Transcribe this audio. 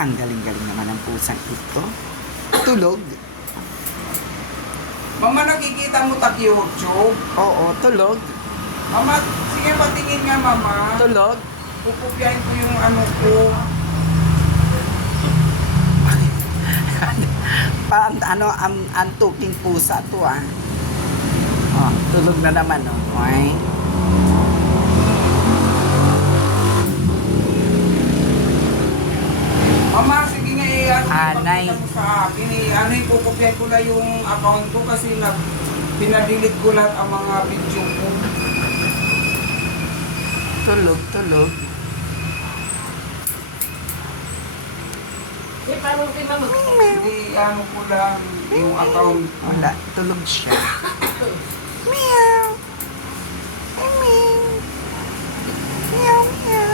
Ang galing-galing naman ng pusang ito. Tulog. Mama, nakikita mo YouTube? Oo, tulog. Mama, sige patingin nga mama. Tulog. Pupupyahin ko yung ano ko. Parang ano, antuking pusa to ah. Oh, tulog na naman oh. Okay. Mama, sige nga Anay. ipakita mo sa akin ano ipupupyahin ko lang yung account ko kasi pinadelete ko lahat ang mga video ko. Tulog, tulog. Hindi, ano ko lang yung account. Wala, tulog siya. Meow. Meow. Meow, meow.